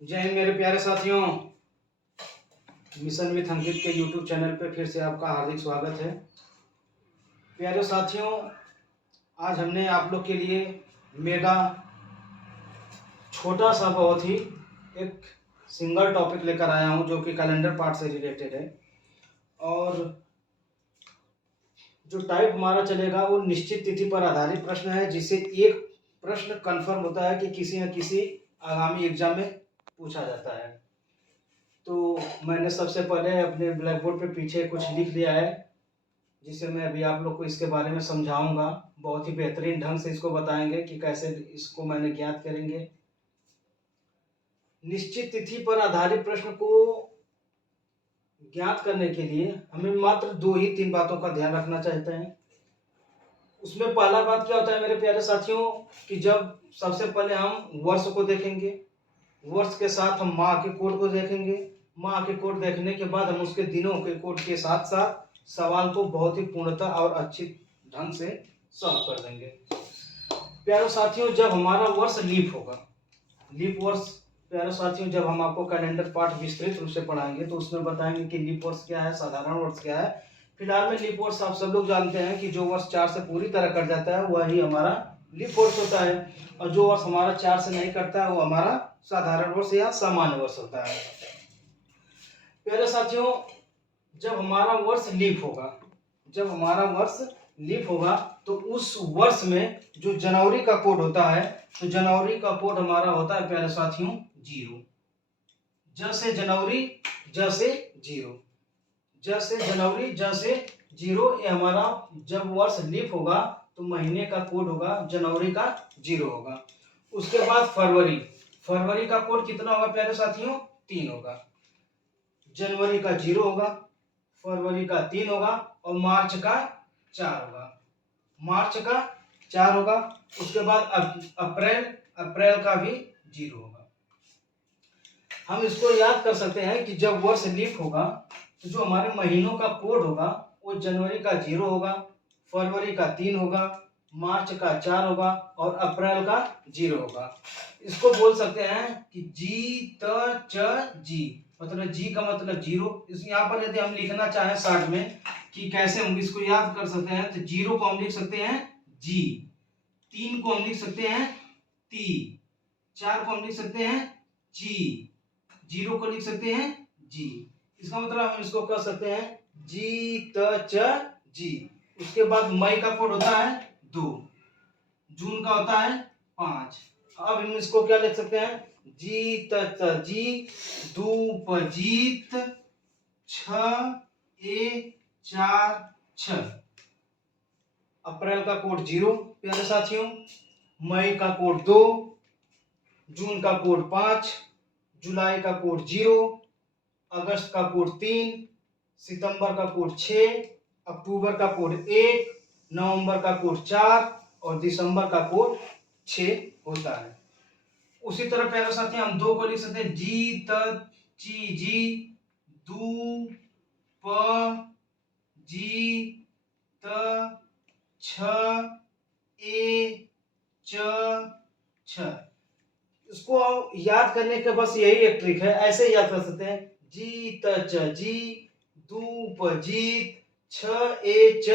जय हिंद मेरे प्यारे साथियों। मिशन विथ अंकित के यूट्यूब चैनल पे फिर से आपका हार्दिक स्वागत है। प्यारे साथियों, आज हमने आप लोग के लिए मेगा छोटा सा बहुत ही एक सिंगल टॉपिक लेकर आया हूं जो कि कैलेंडर पार्ट से रिलेटेड है। और जो टाइप हमारा चलेगा वो निश्चित तिथि पर आधारित प्रश्न है, जिससे एक प्रश्न कंफर्म होता है कि किसी न किसी आगामी एग्जाम में पूछा जाता है। तो मैंने सबसे पहले अपने ब्लैक बोर्ड पे पीछे कुछ लिख दिया है, जिसे मैं अभी आप लोग को इसके बारे में समझाऊंगा। बहुत ही बेहतरीन ढंग से इसको बताएंगे कि कैसे इसको मैंने ज्ञात करेंगे। निश्चित तिथि पर आधारित प्रश्न को ज्ञात करने के लिए हमें मात्र 2 ही 3 बातों का ध्यान रखना चाहते हैं। उसमें पहला बात क्या होता है मेरे प्यारे साथियों, कि जब सबसे पहले हम वर्ष को देखेंगे, वर्ष के साथ हम माह के कोड को देखेंगे, माह के कोड देखने के बाद हम उसके दिनों के कोड के साथ साथ सवाल को बहुत ही पूर्णतः और अच्छी ढंग से सॉल्व कर देंगे। प्यारे साथियों, जब हमारा वर्ष लीप होगा, लीप वर्ष, प्यारे साथियों, जब हम आपको कैलेंडर पार्ट विस्तृत रूप से पढ़ाएंगे तो उसमें बताएंगे कि लीप वर्ष क्या है, साधारण वर्ष क्या है। फिलहाल में लीप वर्ष आप सब लोग जानते हैं कि जो वर्ष 4 से पूरी तरह कट जाता है वही हमारा लीप वर्ष होता है, और जो वर्ष हमारा 4 से नहीं कटता है वो हमारा साधारण वर्ष या सामान्य वर्ष होता है। प्यारे साथियों, जब हमारा वर्ष लीप होगा, जब हमारा वर्ष लीप होगा तो उस वर्ष में जो जनवरी का कोड होता है, तो जनवरी का कोड हमारा होता है प्यारे साथियों 0। जैसे जनवरी जैसे 0, जैसे जनवरी जैसे 0, ये हमारा जब वर्ष लीप होगा तो महीने का कोड होगा जनवरी का 0 होगा। उसके बाद फरवरी, फरवरी का कोड कितना होगा प्यारे साथियों? 3 होगा। जनवरी का 0 होगा, फरवरी का 3 होगा और मार्च का 4 होगा, मार्च का 4 होगा। उसके बाद अप्रैल, अप्रैल का भी 0 होगा। हम इसको याद कर सकते हैं कि जब वर्ष लीप होगा तो जो हमारे महीनों का कोड होगा वो जनवरी का 0 होगा, फरवरी का 3 होगा, मार्च का 4 होगा और अप्रैल का 0 होगा। इसको बोल सकते हैं कि जी त च जी, मतलब जी का मतलब 0। इस यहाँ पर यदि हम लिखना चाहें शॉर्ट में कि कैसे हम इसको याद कर सकते हैं, तो 0 को हम लिख सकते हैं जी, 3 को हम लिख सकते हैं ती, 4 को हम लिख सकते हैं जी, 0 को लिख सकते हैं जी। इसका मतलब हम इसको कर सकते हैं जी त च जी। उसके बाद मई का कोड होता है 2, जून का होता है 5। अब हम इसको क्या लिख सकते हैं? जी त च जी, दू प जीत, छ ए 4 छ। अप्रैल का कोड 0 प्यारे साथियों, मई का कोड 2, जून का कोड 5, जुलाई का कोड 0, अगस्त का कोड 3, सितंबर का कोड 6, अक्टूबर का कोड 1, नवंबर का कोड 4 और दिसंबर का कोड 6 होता है। उसी तरह प्यारे साथी हम 2 को लिख सकते हैं जी त ची जी, दू प जी त छ ए च छ। इसको याद करने के बस यही एक ट्रिक है, ऐसे ही याद कर सकते हैं जी त च जी, दू प जीत, छ ए च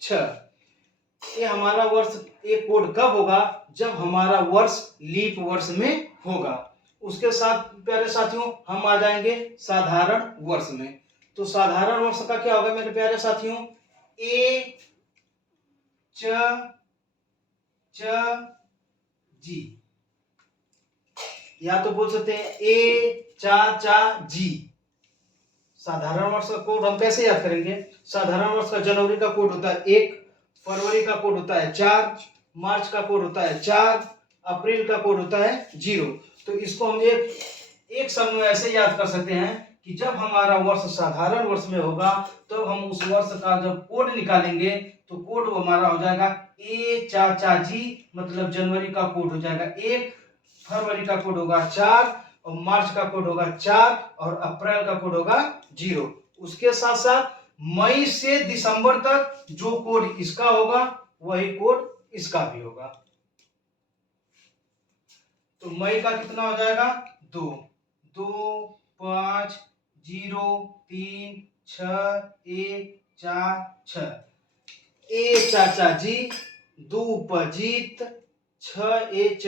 छ। ये हमारा वर्ष एक कोड कब होगा? जब हमारा वर्ष लीप वर्ष में होगा। उसके साथ प्यारे साथियों हम आ जाएंगे साधारण वर्ष में। तो साधारण वर्ष का क्या होगा मेरे प्यारे साथियों? ए च च जी, या तो बोल सकते हैं ए चा चा जी। साधारण वर्ष का कोड हम कैसे याद करेंगे? साधारण वर्ष का जनवरी का कोड होता है 1, फरवरी का कोड होता है 4, मार्च का कोड होता है 4, अप्रैल का कोड होता है 0। तो इसको हम एक शब्द में ऐसे याद कर सकते हैं कि जब हमारा वर्ष साधारण वर्ष में होगा तो हम उस वर्ष का जब कोड निकालेंगे तो कोड हमारा हो जाएगा ए चा चा जी, मतलब जनवरी का कोड हो जाएगा 1, फरवरी का कोड होगा 4 और मार्च का कोड होगा 4 और अप्रैल का कोड होगा 0। उसके साथ साथ मई से दिसंबर तक जो कोड इसका होगा वही कोड इसका भी होगा। तो मई का कितना हो जाएगा? 2, 2 5 0 3 6 1 4 6। ए चाचा जी, दू पजीत, छ ए च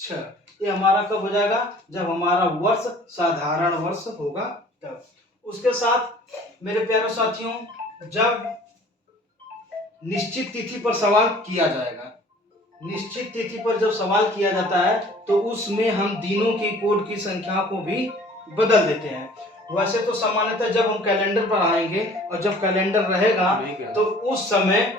छ। ये हमारा कब हो जाएगा? जब हमारा वर्ष साधारण वर्ष होगा तब। उसके साथ मेरे प्यारे साथियों, जब निश्चित तिथि पर सवाल किया जाएगा, निश्चित तिथि पर जब सवाल किया जाता है तो उसमें हम दिनों की कोड की संख्या को भी बदल देते हैं। वैसे तो सामान्यतः जब हम कैलेंडर पर आएंगे और जब कैलेंडर रहेगा तो उस समय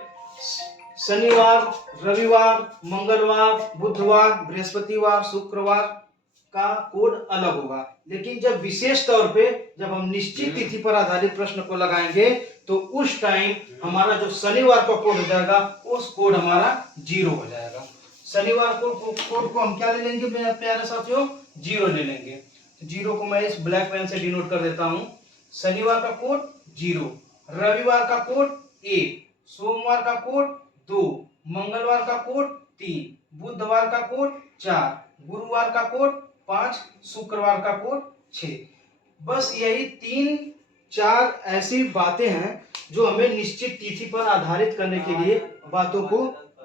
शनिवार, रविवार, मंगलवार, बुधवार, बृहस्पतिवार, शुक्रवार का कोड अलग होगा। लेकिन जब विशेष तौर पे जब हम निश्चित तिथि पर आधारित प्रश्न को लगाएंगे तो उस टाइम हमारा जो शनिवार का कोड हो जाएगा उस कोड हमारा 0 हो जाएगा। शनिवार को कोड को हम क्या ले लेंगे मेरे प्यारे साथियों? 0 ले लेंगे। 0 को मैं इस ब्लैक पेन से डिनोट कर देता हूं। शनिवार का कोड 0, रविवार का कोड 1, सोमवार का कोड 2, मंगलवार का कोड 3, बुधवार का कोड 4, गुरुवार का कोड 5, शुक्रवार का कोड 6। बस यही 3-4 ऐसी बातें हैं जो हमें निश्चित तिथि पर आधारित करने के लिए बातों को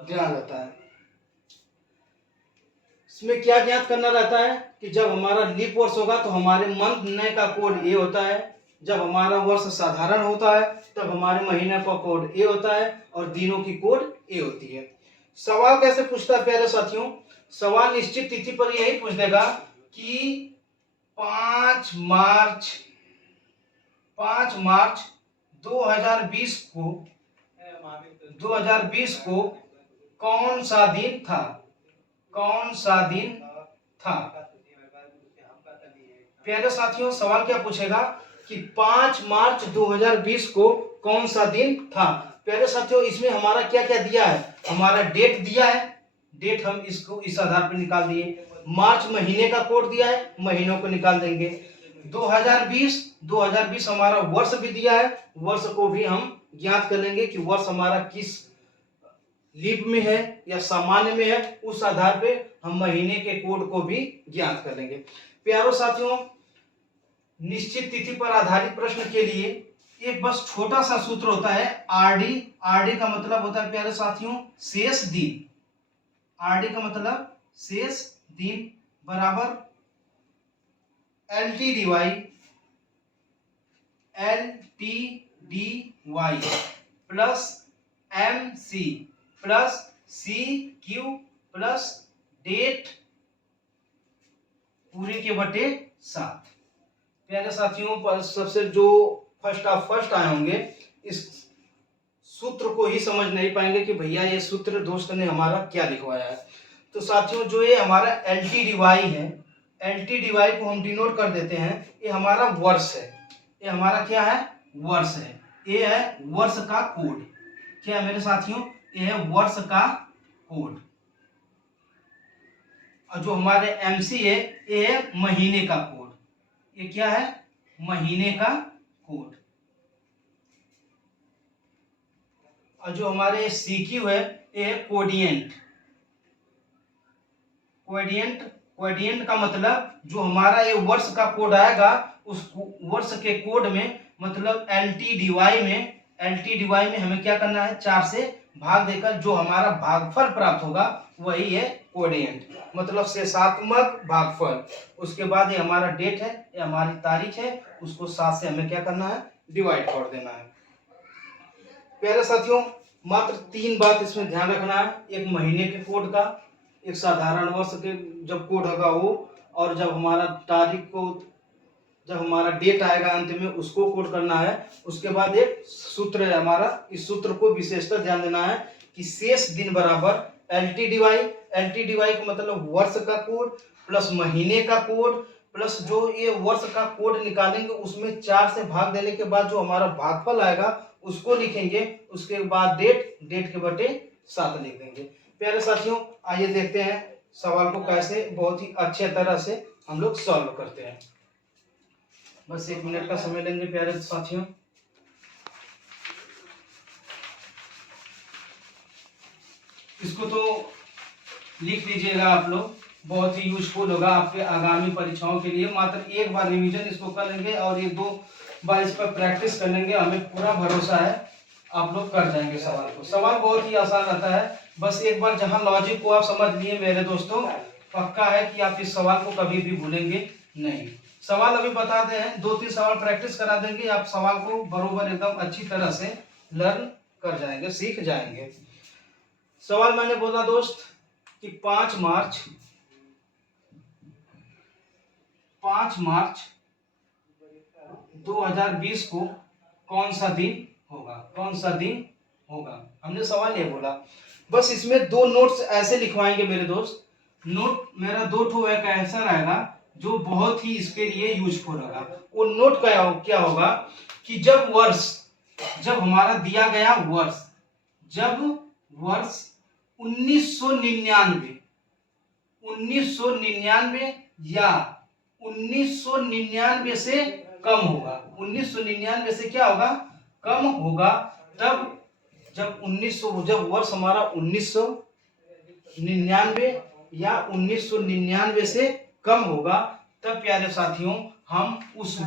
ध्यान रहता है। इसमें क्या ज्ञात करना रहता है कि जब हमारा लीप वर्ष होगा तो हमारे महीने का कोड ए होता है, जब हमारा वर्ष साधारण होता है तब हमारे महीने का कोड ए होता है और दिनों की कोड ए होती है। सवाल कैसे पूछता है प्यारे साथियों? सवाल निश्चित तिथि पर यही पूछ देगा कि 5 मार्च 2020 को कौन सा दिन था? कौन सा दिन था? प्यारे साथियों, सवाल क्या पूछेगा कि 5 मार्च 2020 को कौन सा दिन था? प्यारे साथियों, इसमें हमारा क्या क्या दिया है? हमारा डेट दिया है, डेट हम इसको इस आधार पर निकाल दिए। मार्च महीने का कोड दिया है, महीनों को निकाल देंगे। 2020 हमारा वर्ष भी दिया है, वर्ष को भी हम ज्ञात कर लेंगे कि वर्ष हमारा किस लीप में है या सामान्य में है। उस आधार पे हम महीने के कोड को भी ज्ञात कर लेंगे। प्यारो साथियों, निश्चित तिथि पर आधारित प्रश्न के लिए एक बस छोटा सा सूत्र होता है आरडी। आरडी का मतलब होता है प्यारे साथियों शेष दिन। आरडी का मतलब शेष दिन बराबर L T D Y plus M C plus C Q plus date पूरे के बटे 7। प्यारे साथियों, पर सबसे जो फर्स्ट आए होंगे इस सूत्र को ही समझ नहीं पाएंगे कि भैया ये सूत्र दोस्त ने हमारा क्या लिखवाया है। तो साथियों, जो ये हमारा एल टी डी वाई है, एल टी डी वाई को हम डिनोट कर देते हैं, ये हमारा वर्ष है। ये हमारा क्या है? वर्ष है। ये है वर्ष का कोड। क्या है मेरे साथियों? ये है वर्ष का कोड। और जो हमारे एमसी है ये है महीने का कोड। ये क्या है? महीने का कोड। और जो हमारे सीक्यू है ये है कोडियंट। कोडियंट का मतलब जो हमारा ये वर्ष का कोड आएगा उस वर्ष के कोड में मतलब एल टी डी वाई में हमें क्या करना है? 4 से भाग देकर जो हमारा भागफल प्राप्त होगा वही है कोडियंट, मतलब शेषात्मक भागफल। उसके बाद ये हमारा डेट है, ये हमारी तारीख है, उसको 7 से हमें क्या करना है? डिवाइड कर देना है। प्यारे साथियों, मात्र 3 बात इसमें ध्यान रखना है। एक महीने के कोड का, एक साधारण वर्ष के जब कोड होगा वो, और जब हमारा तारीख को जब हमारा डेट आएगा अंत में उसको कोड करना है। उसके बाद एक सूत्र है हमारा, इस सूत्र को विशेषतर ध्यान देना है कि शेष दिन बराबर एल टी डी वाई का मतलब वर्ष का कोड प्लस महीने का कोड प्लस जो ये वर्ष का कोड निकालेंगे उसमें 4 से भाग देने के बाद जो हमारा भागफल आएगा उसको लिखेंगे। उसके बाद डेट के बटे 7 लिख देंगे। प्यारे साथियों, आइए देखते हैं सवाल को कैसे बहुत ही अच्छे तरह से हम लोग सॉल्व करते हैं। बस 1 मिनट का समय लेंगे प्यारे साथियों। इसको तो लिख लीजिएगा आप लोग, बहुत ही यूजफुल होगा आपके आगामी परीक्षाओं के लिए। मात्र एक बार रिवीजन इसको कर लेंगे और एक दो बार इस पर प्रैक्टिस कर लेंगे, हमें पूरा भरोसा है आप लोग कर जाएंगे सवाल को। सवाल बहुत ही आसान रहता है, बस एक बार जहां लॉजिक को आप समझ लिए मेरे दोस्तों, पक्का है कि आप इस सवाल को कभी भी भूलेंगे नहीं। सवाल अभी बताते हैं, 2-3 सवाल प्रैक्टिस करा देंगे, आप सवाल को बरोबर एकदम अच्छी तरह से लर्न कर जाएंगे, सीख जाएंगे। सवाल मैंने बोला दोस्त कि 5 मार्च 2020 को कौन सा दिन होगा, कौन सा दिन होगा, हमने सवाल ये बोला। बस इसमें 2 नोट्स ऐसे लिखवाएंगे मेरे दोस्त। नोट मेरा 2 ठो एक ऐसा रहेगा जो बहुत ही इसके लिए यूजफुल होगा। वो नोट क्या होगा कि जब हमारा दिया गया वर्ष, जब वर्ष 1999 या 1999 से कम होगा, 1999 से क्या होगा, कम होगा, तब जब वर्ष हमारा 1999 या 1999 से कम होगा, तब प्यारे साथियों हम उस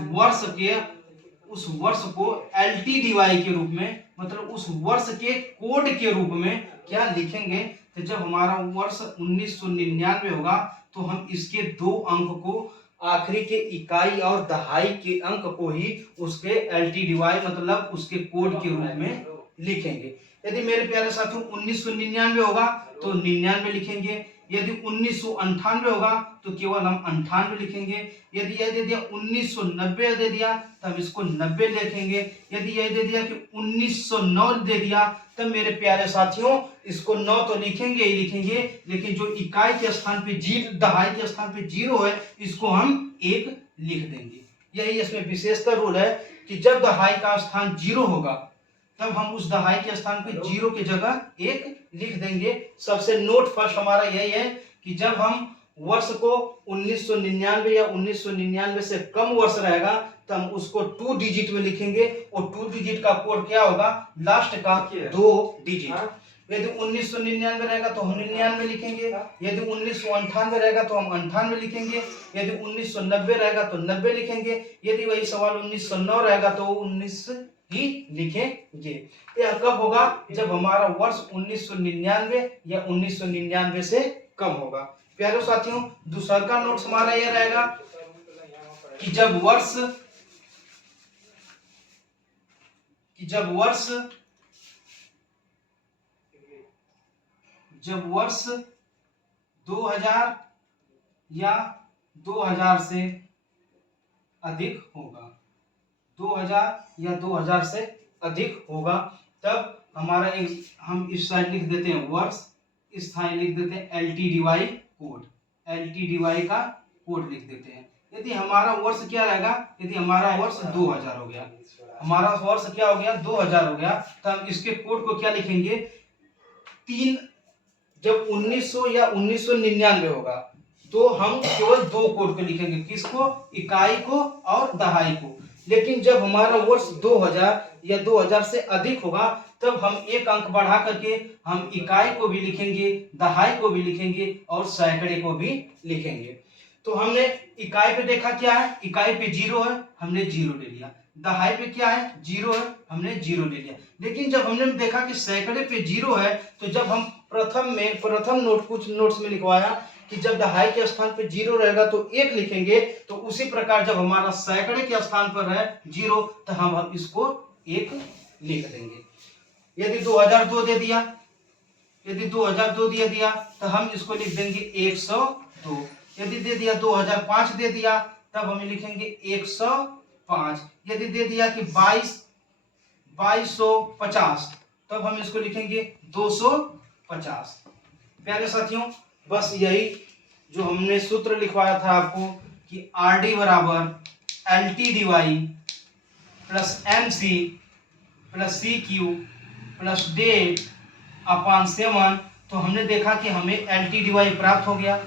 वर्ष को LTDY के रूप में, मतलब उस वर्ष के कोड के रूप में क्या लिखेंगे। तो जब हमारा वर्ष 1999 होगा तो हम इसके 2 अंक को, आखिरी के इकाई और दहाई के अंक को ही उसके LTDY मतलब उसके कोड के रूप में लिखेंगे। यदि मेरे प्यारे साथियों 1999 होगा तो 99 लिखेंगे, यदि 1998 होगा तो केवल हम 98 लिखेंगे, यदि यह दे दिया 1990 दे दिया तब इसको 90 लिखेंगे, यदि यह दे दिया कि 1909 दे दिया तब मेरे प्यारे साथियों इसको 9 तो लिखेंगे ही लिखेंगे, लेकिन जो इकाई के स्थान पे 0, दहाई के स्थान पे 0 है, इसको हम 1 लिख देंगे। यही इसमें विशेषता रूल है कि जब दहाई का स्थान 0 होगा तब हम उस दहाई के स्थान पे 0 की जगह 1 लिख देंगे। सबसे नोट फर्स्ट हमारा यही है कि जब हम वर्ष को 1999 या 1999 से कम वर्ष रहेगा तो हम उसको 2 डिजिट में लिखेंगे, और 2 डिजिट का कोड क्या होगा, लास्ट का 2 डिजिट। यदि 1999 रहेगा तो हम 99 लिखेंगे, यदि 1998 रहेगा तो हम 98 लिखेंगे, यदि 1990 रहेगा तो 90 लिखेंगे, यदि वही सवाल 1909 रहेगा तो 19 ही लिखेंगे। यह कब होगा, जब हमारा वर्ष 1999 या 1999 से कम होगा। प्यारे साथियों दूसरा का नोट्स हमारा यह रहेगा कि जब वर्ष 2000 या 2000 से अधिक होगा, 2000 या 2000 से अधिक होगा, तब हमारा हम इस साइड लिख देते हैं वर्ष, इस साइड लिख देते हैं LTDY कोड, LTDY का कोड लिख देते हैं। यदि हमारा वर्ष क्या रहेगा, यदि हमारा वर्ष 2000 हो गया, हमारा वर्ष क्या हो गया 2000 हो गया, तो हम इसके कोड को क्या लिखेंगे, 3, जब 1900 या 1999 होगा तो हम केवल 2 कोड को लिखेंगे, किसको, इकाई को और दहाई को। लेकिन जब हमारा वर्ष 2000 या 2000 से अधिक होगा तब हम 1 अंक बढ़ा करके हम इकाई को भी लिखेंगे, दहाई को भी लिखेंगे और सैकड़े को भी लिखेंगे। तो हमने इकाई पे देखा क्या है, इकाई पे 0 है, हमने 0 ले लिया, दहाई पे क्या है 0 है, हमने 0 ले लिया। लेकिन जब हमने देखा कि सैकड़े पे 0 है तो जब हम प्रथम नोट कुछ नोट्स में लिखवाया कि जब दहाई के स्थान पे 0 रहेगा तो 1 लिखेंगे, तो उसी प्रकार जब हमारा सैकड़े के स्थान पर है 0 तो हम इसको 1 लिख देंगे। यदि 2002 दे दिया, यदि 2002 दे दिया तो हम इसको लिख देंगे 102, यदि दे दिया 2005 दे दिया तब हम लिखेंगे 105, यदि दे दिया कि 2250 तब हम इसको लिखेंगे 250। प्यारे साथियों बस यही जो हमने सूत्र लिखवाया था आपको कि RD बराबर LTDY plus MC plus CQ plus date upon 7, तो हमने देखा कि हमें LTDY प्राप्त हो गया।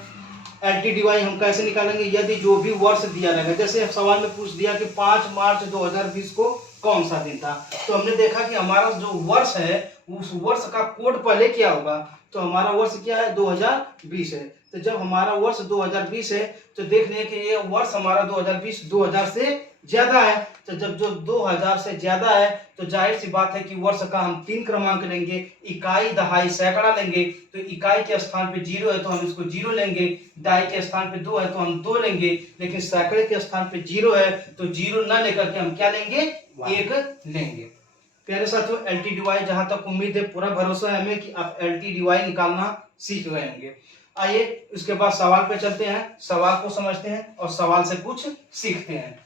LTDY हम कैसे निकालेंगे, यदि जो भी वर्ष दिया रहेगा, जैसे सवाल में पूछ दिया कि 5 मार्च 2020 को कौन सा दिन था, तो हमने देखा कि हमारा जो वर्ष है उस वर्ष का कोड पहले क्या होगा, तो हमारा वर्ष क्या है 2020 है, तो जब हमारा वर्ष 2020 है तो देख लें कि ये वर्ष हमारा 2020 2000 से ज्यादा है। तो जब जो 2000 से ज्यादा है तो जाहिर सी बात है कि वर्ष का हम 3 क्रमांक लेंगे, इकाई, दहाई, सैकड़ा लेंगे। तो इकाई के स्थान पे 0 है तो हम इसको 0 लेंगे, दहाई के स्थान पे 2 है तो हम 2 लेंगे, लेकिन सैकड़े के स्थान पे 0 है तो 0 न लेकर के हम क्या लेंगे, 1 लेंगे। प्यारे साथियों, LTDY जहां तक उम्मीद है, पूरा भरोसा है हमें कि आप LTDY निकालना सीख गए होंगे। आइए उसके बाद सवाल पे चलते हैं, सवाल को समझते हैं और सवाल से कुछ सीखते हैं।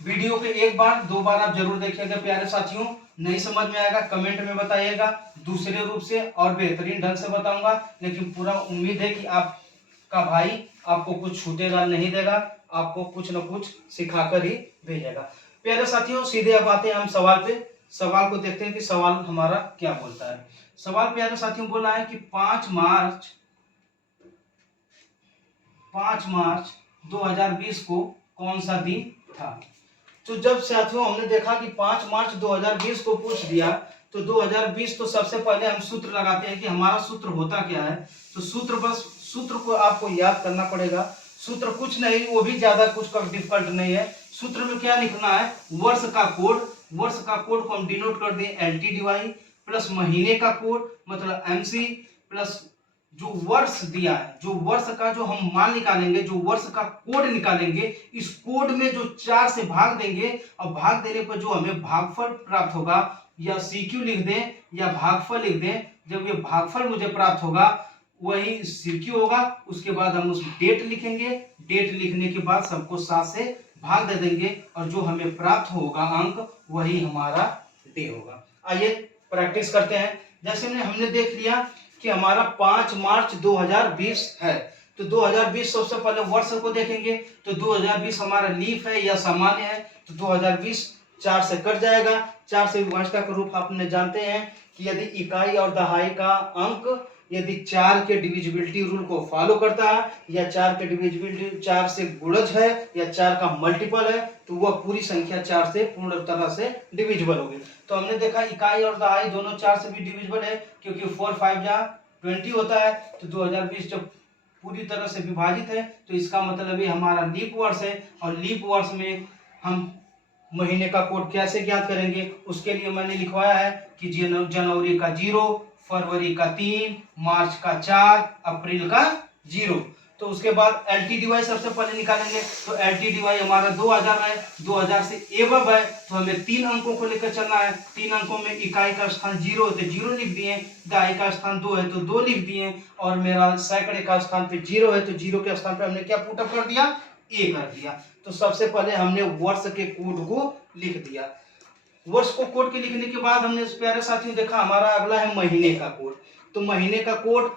वीडियो के एक बार 2 बार आप जरूर देखिएगा प्यारे साथियों। नहीं समझ में आएगा कमेंट में बताइएगा, दूसरे रूप से और बेहतरीन ढंग से बताऊंगा, लेकिन पूरा उम्मीद है कि आपका भाई आपको कुछ छूटेगा नहीं देगा, आपको कुछ न कुछ सिखाकर ही भेजेगा। प्यारे साथियों, सीधे अब आते हैं हम सवाल पे। सवाल को देखते हैं कि सवाल हमारा क्या बोलता है। सवाल प्यारे साथियों बोला है कि 5 मार्च 2020 को कौन सा दिन था। तो जब साथियों हमने देखा कि 5 मार्च 2020 को पूछ दिया तो 2020 तो सबसे पहले हम सूत्र लगाते हैं कि हमारा सूत्र होता क्या है। तो सूत्र को आपको याद करना पड़ेगा। सूत्र कुछ नहीं, वो भी ज्यादा कुछ डिफिकल्ट नहीं है। सूत्र में क्या लिखना है, वर्ष का कोड को हम डिनोट कर दें LTDY प्लस महीने का कोड मतलब MC प्लस जो वर्ष दिया है, जो वर्ष का जो हम मान निकालेंगे, जो वर्ष का कोड निकालेंगे, इस कोड में जो 4 से भाग देंगे और भाग देने पर जो हमें भागफल प्राप्त होगा, या CQ लिख दें या भागफल लिख दें। जब ये भागफल मुझे प्राप्त होगा वही CQ होगा। उसके बाद हम उस डेट लिखेंगे, डेट लिखने के बाद सबको 7 से भाग दे देंगे और जो हमें प्राप्त होगा अंक वही हमारा डे होगा। आइए प्रैक्टिस करते हैं। जैसे हमने देख लिया कि हमारा 5 मार्च 2020 है, तो 2020 सबसे पहले वर्ष को देखेंगे। तो 2020 हमारा लीफ है या सामान्य है, तो 2020 4 से कट जाएगा। 4 से विभाज्यता का रूप आपने जानते हैं कि यदि इकाई और दहाई का अंक यदि 4 के डिविजिबिलिटी रूल को फॉलो करता है या 4 के डिविजिबिलिटी 4 से गुणज है या 4 का मल्टीपल है तो वह पूरी संख्या 4 से पूर्ण तरह से डिविजिबल होगी। तो हमने देखा इकाई और दहाई दोनों 4 से भी डिविजिबल है, क्योंकि 4 5 जा 20 होता है। तो 2020 जब पूरी तरह से विभाजित है तो इसका मतलब ये हमारा लीप वर्ष है। और लीप वर्ष में हम महीने का कोड कैसे ज्ञात करेंगे, उसके लिए मैंने लिखवाया है कि जनवरी का 0, फरवरी का 3, मार्च का 4, अप्रैल का 0। तो उसके बाद LTDY सबसे पहले निकालेंगे। तो LTDY हमारा 2000 है, 2000 से एबव है तो हमें 3 अंकों को लेकर चलना है। 3 अंकों में इकाई का स्थान 0 है तो 0 लिख दिए, दहाई का स्थान 2 है तो 2 लिख दिए, और मेरा सैकड़े का स्थान पे 0 है तो 0 के स्थान पे हमने क्या पुटअप कर दिया, A कर दिया। तो सबसे पहले हमने वर्ष के कोड को लिख दिया। वर्ष को कोड के लिखने के बाद हमने प्यारे साथियों देखा हमारा अगला है महीने का कोड। तो महीने का कोड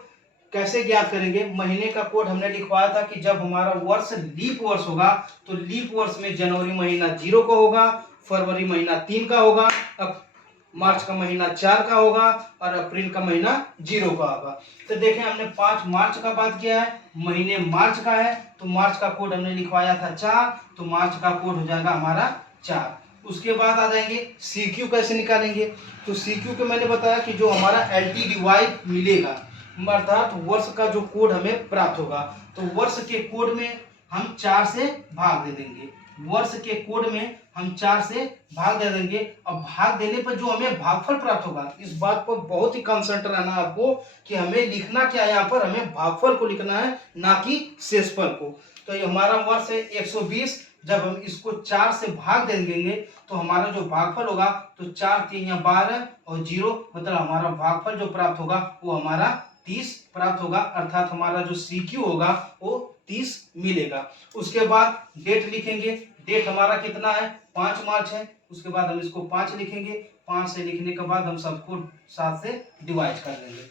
कैसे ज्ञात करेंगे। महीने का कोड हमने लिखवाया था कि जब हमारा वर्ष लीप वर्ष होगा तो लीप वर्ष में जनवरी महीना 0 का होगा, फरवरी महीना 3 का होगा, अब मार्च का महीना 4 का होगा और अप्रैल का महीना 0 का होगा। तो देखें हमने 5 मार्च का बात किया है, महीने मार्च का है तो मार्च का कोड हमने लिखवाया था 4, तो मार्च का कोड हो जाएगा हमारा 4। उसके बाद आ जाएंगे CQ कैसे निकालेंगे। तो CQ को मैंने बताया कि जो हमारा LTDY मिलेगा अर्थात वर्ष का जो कोड हमें प्राप्त होगा, तो वर्ष के कोड में हम 4 से भाग दे देंगे। वर्ष के कोड में हम 4 से भाग दे देंगे और भाग देने पर जो हमें भागफल प्राप्त होगा, इस बात पर बहुत ही कंसंट्रेट रहना आपको कि हमें लिखना क्या है। यहाँ पर हमें भागफल को लिखना है, ना कि शेषफल को। तो ये हमारा वर्ष है 120, जब हम इसको 4 से भाग दे देंगे तो हमारा जो भागफल होगा तो 4 3 या 12 और 0 मतलब हमारा भागफल जो प्राप्त होगा वो हमारा 30 प्राप्त होगा, अर्थात हमारा जो CQ होगा वो 30 मिलेगा। उसके बाद डेट लिखेंगे। डेट हमारा कितना है, 5 मार्च है। उसके बाद हम इसको 5 लिखेंगे। 5 से लिखने के बाद हम सबको 7 से डिवाइड कर देंगे।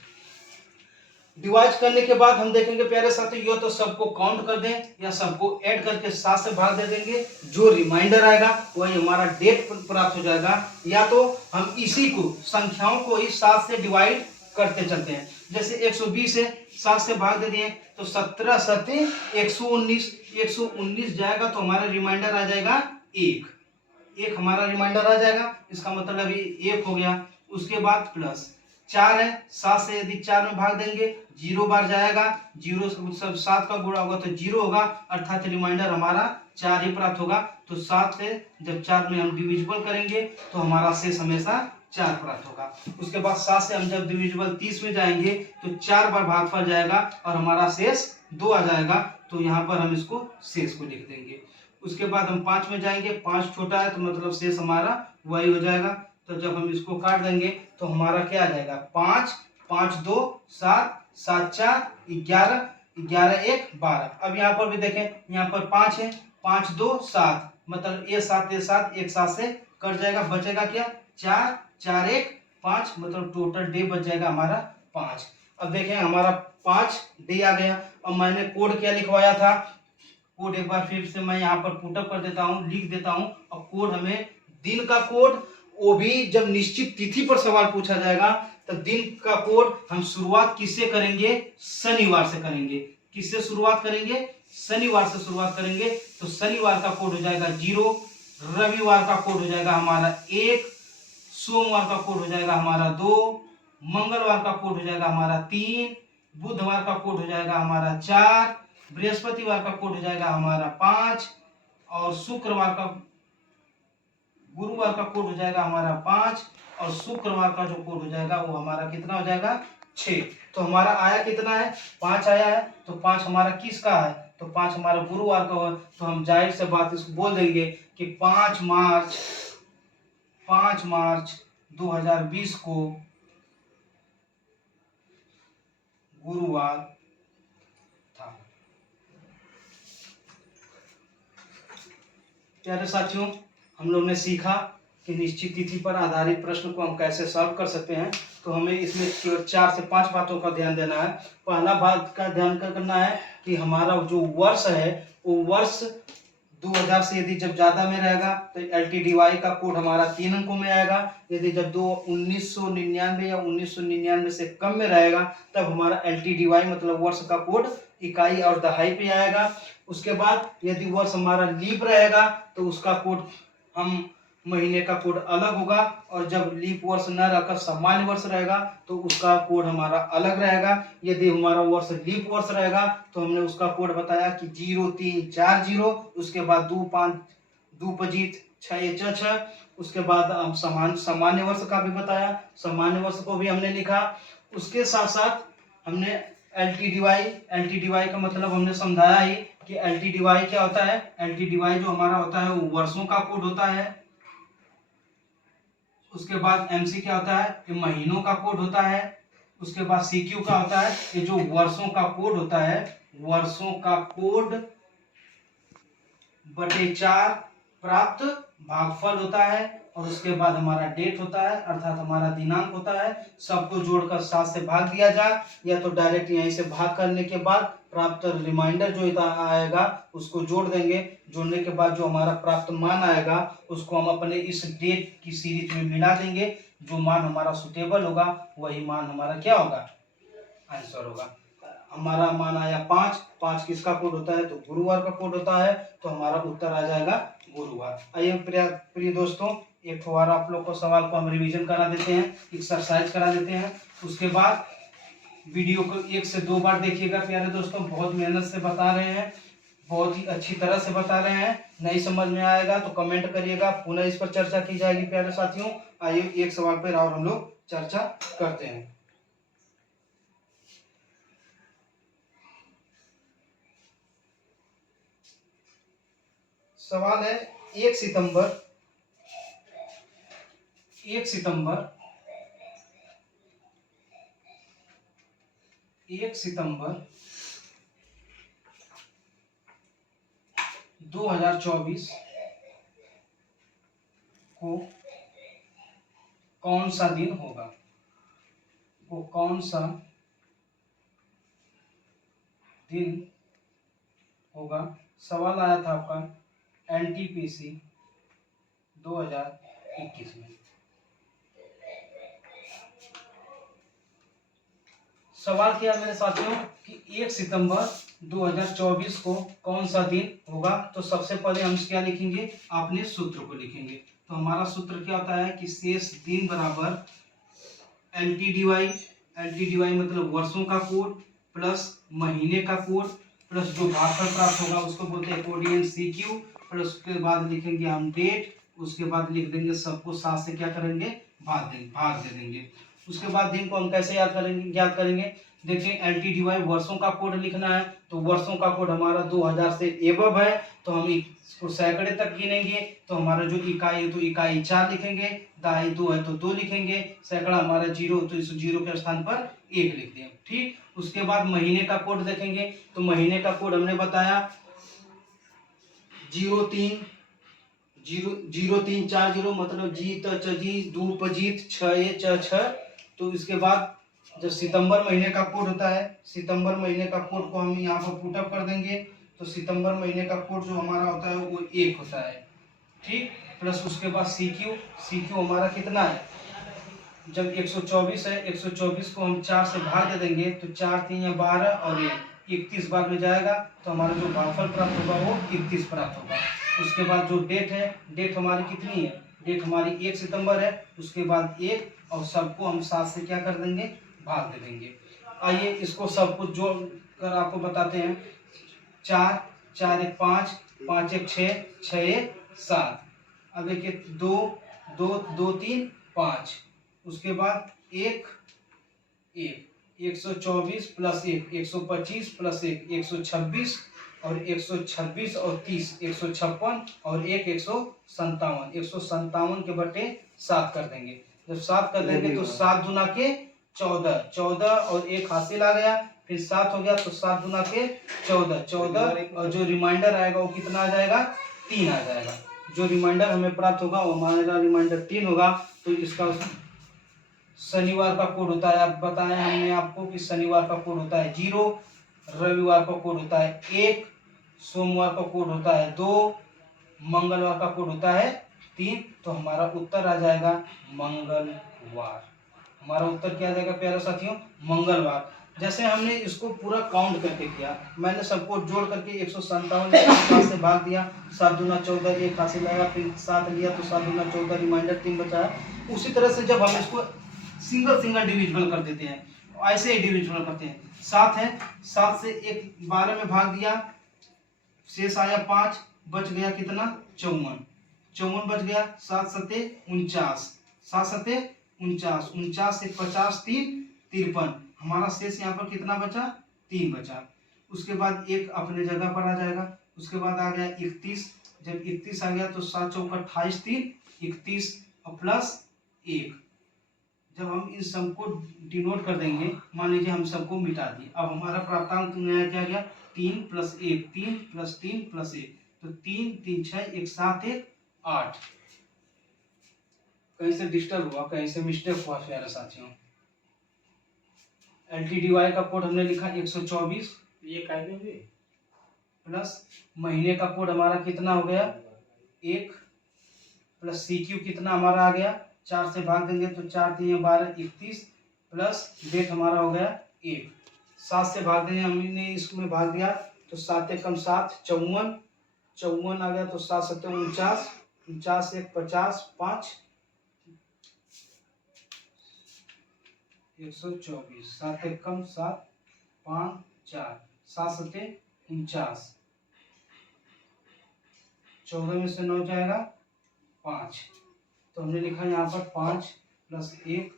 डिवाइड करने के बाद हम देखेंगे प्यारे साथियों, यो तो सबको काउंट कर दें या सबको ऐड करके 7 से भाग दे देंगे। जो रिमाइंडर आएगा वही हमारा डेट प्राप्त हो जाएगा। या तो हम इसी को संख्याओं को ही 7 से डिवाइड करते चलते हैं। जैसे 120 है, 7 से भाग दे दिए तो 17 7 119, 119 जाएगा तो हमारा रिमाइंडर आ जाएगा 1 हमारा रिमाइंडर आ जाएगा। इसका मतलब ये 1 हो गया। उसके बाद प्लस 4 है, 7 से यदि 4 में भाग देंगे 0 बार जाएगा, 0 सब 7 का गुणा होगा तो 0 होगा, अर्थात रिमाइंडर हमारा 4 ही प्राप्त होगा। तो 7 से जब 4 में हम डिविजिबल करेंगे तो हमारा शेष हमेशा 4 प्राप्त होगा। उसके बाद 7 से हम जब डिविजिबल 30 में जाएंगे तो 4 बार भागफल जाएगा और हमारा शेष 2 आ जाएगा। तो यहाँ पर हम इसको शेष को लिख देंगे। उसके बाद हम 5 में जाएंगे, 5 छोटा है तो मतलब शेष हमारा वही हो जाएगा। तो जब हम इसको काट देंगे तो हमारा क्या आ जाएगा, 5, 5 2 7, 7 4 11, 11 1 12। अब यहाँ पर भी देखें, यहाँ पर 5 है, 5 2 7, मतलब ये 7 ये 7 एक साथ से कट जाएगा, बचेगा क्या 4, 4 1 5, मतलब टोटल डे बच जाएगा हमारा 5। अब देखें हमारा 5 डे आ गया। अब मैंने कोड क्या लिखवाया था, कोड एक बार फिर से मैं यहाँ पर पुटअप कर देता हूँ, लिख देता हूँ। अब कोड हमें दिन का कोड, वो भी जब निश्चित तिथि पर सवाल पूछा जाएगा तो दिन का कोड हम शुरुआत किससे करेंगे, शनिवार से करेंगे। किससे शुरुआत करेंगे, शनिवार से शुरुआत करेंगे। तो शनिवार का कोड हो जाएगा 0, रविवार का कोड हो जाएगा हमारा 1, सोमवार का कोड हो जाएगा हमारा 2, मंगलवार का कोड हो जाएगा हमारा 3, बुधवार का कोड हो जाएगा हमारा 4, बृहस्पतिवार का कोड हो जाएगा हमारा 5, और शुक्रवार का गुरुवार का कोड हो जाएगा हमारा 5, और शुक्रवार का जो कोड हो जाएगा वो हमारा कितना हो जाएगा 6। तो हमारा आया कितना है, 5 आया है। तो 5 हमारा किसका है, तो 5 हमारा गुरुवार का है। तो हम जाहिर से बात इसको बोल देंगे कि 5 मार्च 2020 को गुरुवार था। प्यारे साथियों, हम लोग ने सीखा कि निश्चित तिथि पर आधारित प्रश्न को हम कैसे सॉल्व कर सकते हैं। तो हमें इसमें 4 से 5 बातों का ध्यान देना है। पहला बात का ध्यान करना है कि हमारा जो वर्ष है वो वर्ष 2000 से यदि जब ज़्यादा में रहेगा तो LTDY का कोड हमारा 3 अंकों में आएगा। यदि जब 1999 या 1999 से कम में रहेगा तब हमारा LTDY मतलब वर्ष का कोड इकाई और दहाई पे आएगा। उसके बाद यदि वर्ष हमारा लीप रहेगा तो उसका कोड हम महीने का कोड अलग होगा, और जब लीप वर्ष न रहकर सामान्य वर्ष रहेगा तो उसका कोड हमारा अलग रहेगा। यदि हमारा वर्ष लीप वर्ष रहेगा तो हमने उसका कोड बताया कि 0340, उसके बाद 2 6 6, उसके बाद हम सामान्य वर्ष का भी बताया, सामान्य वर्ष को भी हमने लिखा। उसके साथ साथ हमने LTDY का मतलब हमने समझाया ही कि LTDY क्या होता है। LTDY जो हमारा होता है वो वर्षों का कोड होता है। उसके बाद MC क्या होता है, ये महीनों का कोड होता है। उसके बाद CQ का होता है, ये जो वर्षों का कोड होता है, वर्षों का कोड बटे 4 प्राप्त भागफल होता है। और उसके बाद हमारा डेट होता है, अर्थात हमारा दिनांक होता है। सबको जोड़कर 7 से भाग दिया जाए, या तो डायरेक्ट यहीं से भाग करने के बाद प्राप्त रिमाइंडर जो आएगा उसको जोड़ देंगे। जोड़ने के बाद जो हमारा प्राप्त मान आएगा उसको हम अपने इस डेट की सीरीज में मिला देंगे। जो मान हमारा सुटेबल होगा वही मान हमारा क्या होगा, आंसर होगा। हमारा मान आया 5 किसका कोड होता है, तो गुरुवार का कोड होता है। तो हमारा उत्तर आ जाएगा गुरुवार। आइए प्रिय दोस्तों, एक बार आप लोग को सवाल को हम रिवीजन करा देते हैं, एक्सरसाइज करा देते हैं। उसके बाद वीडियो को 1 से 2 बार देखिएगा प्यारे दोस्तों। बहुत मेहनत से बता रहे हैं, बहुत ही अच्छी तरह से बता रहे हैं। नहीं समझ में आएगा तो कमेंट करिएगा, पुनः इस पर चर्चा की जाएगी प्यारे साथियों। आइए एक सवाल पर और हम लोग चर्चा करते हैं। सवाल है 1 सितंबर 2024 को कौन सा दिन होगा, वो कौन सा दिन होगा। सवाल आया था आपका NTPC 2021 में। सवाल किया मेरे साथियों कि 1 सितंबर 2024 को कौन सा दिन होगा। तो सबसे पहले हम क्या लिखेंगे, अपने सूत्र को लिखेंगे। तो हमारा सूत्र क्या होता है कि शेष दिन बराबर LTDY मतलब वर्षों का कोड प्लस महीने का कोड प्लस जो भागफल प्राप्त होगा उसको बोलते हैं कोडियन CQ, प्लस उसके बाद लिखेंगे हम डेट, उसके बाद लिख देंगे सबको 7 से क्या करेंगे भाग दे देंगे। उसके बाद दिन को हम कैसे ज्ञात करेंगे। देखिए LTDY वर्षों का कोड लिखना है तो वर्षों का कोड हमारा 2000 से एबव है तो हम इसको सैकड़े तक गिनेंगे तो हमारा जो इकाई है तो इकाई 4 लिखेंगे, दहाई 2 है तो 2 लिखेंगे, सैकड़ा हमारा 0 तो इस 0 के स्थान पर 1 लिख दें। ठीक। उसके बाद महीने का कोड देखेंगे तो महीने का कोड हमने बताया 0340 मतलब जीत जी दू पजीत 6 तो इसके बाद जब सितंबर महीने का कोड होता है, सितंबर महीने का कोड को हम यहाँ पर पुटअप कर देंगे तो सितंबर महीने का कोड जो हमारा होता है वो 1 होता है। ठीक। प्लस उसके बाद CQ हमारा कितना है, जब 124 है 124 को हम 4 से भाग दे देंगे तो 4 3 या 12 और 31 बार में जाएगा तो हमारा जो भागफल प्राप्त होगा वो 31 प्राप्त होगा। उसके बाद जो डेट है, डेट हमारी कितनी है, डेट हमारी 1 सितंबर है, उसके बाद 1 और सबको हम 7 से क्या कर देंगे भाग दे देंगे। आइए इसको सब कुछ जोड़ कर आपको बताते हैं। 4 4 1 5 5 1 6 6 1 7, अब देखिए 2 2 2 3 5, उसके बाद 124 प्लस 1 125 प्लस 1 126 और 126 और 30 156 और 157 के बटे 7 कर देंगे। जब 7 कर देंगे तो 7 दुना के 14 और 1 हासिल आ गया, फिर 7 हो गया तो 7 दुना के 14 और जो रिमाइंडर आएगा वो कितना आ जाएगा 3 आ जाएगा। जो रिमाइंडर हमें प्राप्त होगा वो हमारा रिमाइंडर 3 होगा। तो इसका शनिवार का कोड होता है, अब बताया हमने आपको कि शनिवार का कोड होता है 0, रविवार का कोड होता है 1, सोमवार का कोड होता है 2, मंगलवार का कोड होता है 3। तो हमारा उत्तर आ जाएगा मंगलवार। हमारा उत्तर क्या आ जाएगा प्यारे साथियों, मंगलवार। जैसे हमने इसको पूरा काउंट करके किया, मैंने सबको जोड़ करके 157 से भाग दिया, 7 दूना 14 1 हासिल आया, फिर 7 लिया तो 7 दूना 14 रिमाइंडर 3 बचा। उसी तरह से जब हम इसको सिंगल डिविजिबल कर देते हैं, ऐसे ही डिविजिबल करते हैं। 7 है, 7 से 1 12 में भाग दिया, शेष आया 5, बच गया कितना 54 बच गया, 7 सते 49, 7 सते 49, 49 से 50 3 53, हमारा शेष यहाँ पर कितना बचा 3 बचा। उसके बाद 1 अपने जगह पर आ जाएगा। उसके बाद आ गया 31, जब 31 आ गया तो 7 चौका 28 3 31 और प्लस 1। जब हम इन सबको डिनोट कर देंगे, मान लीजिए हम सबको मिटा दिए, अब हमारा प्राप्तांक नया क्या गया 3 प्लस 1 3 प्लस 3 प्लस 1, तो 3 3 6 1 7 1 8। कहीं से डिस्टर्ब हुआ, कहीं से मिस्टेक हुआ प्यारे साथियों। LTDY का कोड हमने लिखा 124, ये काहे भी प्लस महीने का कोड हमारा कितना हो गया 1, प्लस CQ कितना हमारा आ गया 4 से भाग देंगे तो 4 3 12 31, प्लस डेट हमारा हो गया 1, 7 से भाग देंगे, हमने इसमें भाग दिया तो 7 कम 7 54 आ गया तो 7 7 49 49 1 50 5 124, 7 कम 7 5 4 7 7 49, 14 में से 9 जाएगा 5, तो हमने लिखा यहाँ पर 5 प्लस 1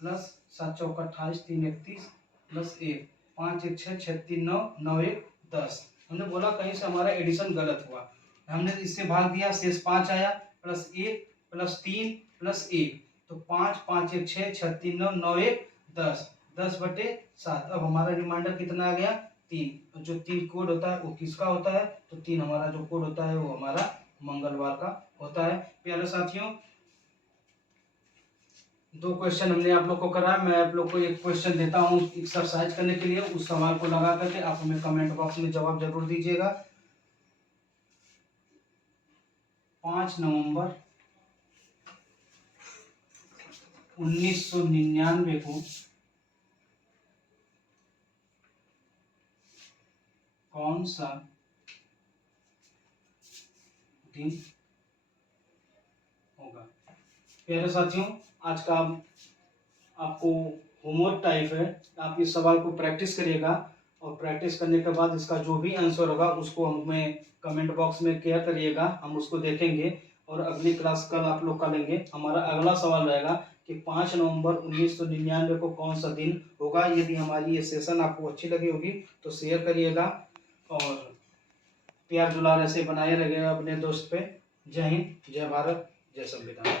प्लस 7 चौका 28 3 31 प्लस 1 5 1 6 6 3 9 9 1 10। हमने बोला कहीं से हमारा एडिशन गलत हुआ, हमने इससे भाग दिया, शेष 5 आया, प्लस 1 प्लस 3 प्लस 1, तो 5 5 1 6 6 3 9 9 1 10 10 बटे 7। अब हमारा रिमाइंडर कितना आ गया 3। जो 3 कोड होता है वो किसका होता है, तो 3 हमारा जो कोड होता है वो हमारा मंगलवार का होता है। प्यारे साथियों 2 क्वेश्चन हमने आप लोग को करा, मैं आप लोग को एक क्वेश्चन देता हूँ एक्सरसाइज करने के लिए, उस सवाल को लगा करके आप हमें कमेंट बॉक्स में जवाब जरूर दीजिएगा। 5 नवंबर 1999 को कौन सा दिन होगा। प्यारे साथियों आज का आपको होमवर्क टाइप है, आप इस सवाल को प्रैक्टिस करिएगा और प्रैक्टिस करने के बाद इसका जो भी आंसर होगा उसको हमें कमेंट बॉक्स में शेयर करिएगा, हम उसको देखेंगे और अगली क्लास कल आप लोग का लेंगे। हमारा अगला सवाल रहेगा कि 5 नवंबर 1999 को कौन सा दिन होगा। यदि हमारी ये सेशन आपको अच्छी लगी होगी तो शेयर करिएगा और प्यार दुलार ऐसे बनाए रहिएगा अपने दोस्त पे। जय हिंद, जय भारत, जय संविधान।